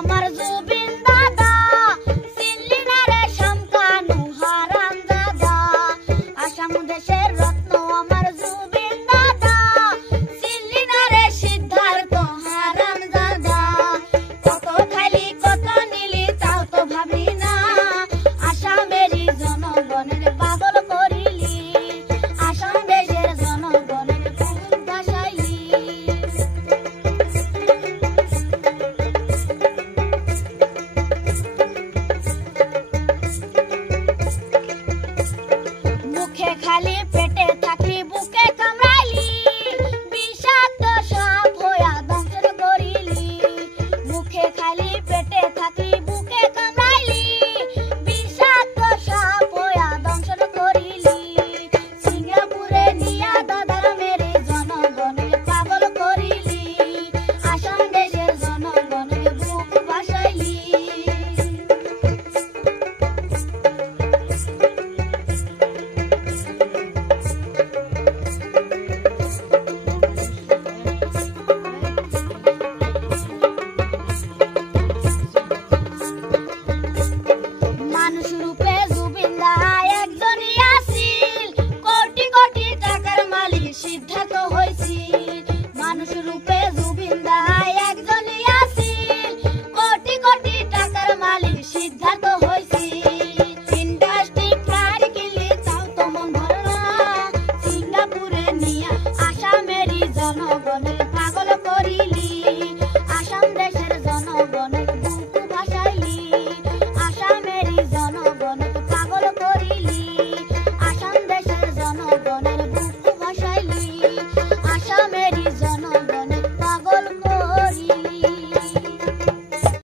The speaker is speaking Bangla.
আমার জুবিন দাদা চিনলি না রে শামকানু হারাম দাদা আসাম দেশের রত্ন আমার জুবিন দাদা চিনলি না রে সিদ্ধার্থ হারাম দাদা কত খালি কত নিলি তাও তো ভাবলি না আসামেরই জনগণের পাগল করিলি আসাম দেশের জনগণের বুক ভাসাইলি মুখে খালি পেটে থাকলি বুকে কামড়াইলি বিষাক্ত সাপ হইয়া দংশন করিলি মুখে খালি পেটে থাকলি বুকে কামড়াইলি বিষাক্ত সাপ হইয়া দংশন করিলি সিঙ্গাপুরে নিয়া দাদা মেরে জনগণের পাগল করিলি আসাম দেশের জনগণের বুক ভাসাইলি মানুষ রূপে জুবিন দা একজনই আছিল কোটি কোটি টাকার মালিক সিদ্ধার্থ হইছিল মানুষ রূপে জুবিন দা একজনই আছিল কোটি কোটি টাকার মালিক সিদ্ধার্থ হইছিল ইন্ডাস্ট্রি ফ্লাইট কিনলি তাও তো মন ভরে না সিঙ্গাপুরে নিয়া আসামেরই জনগণ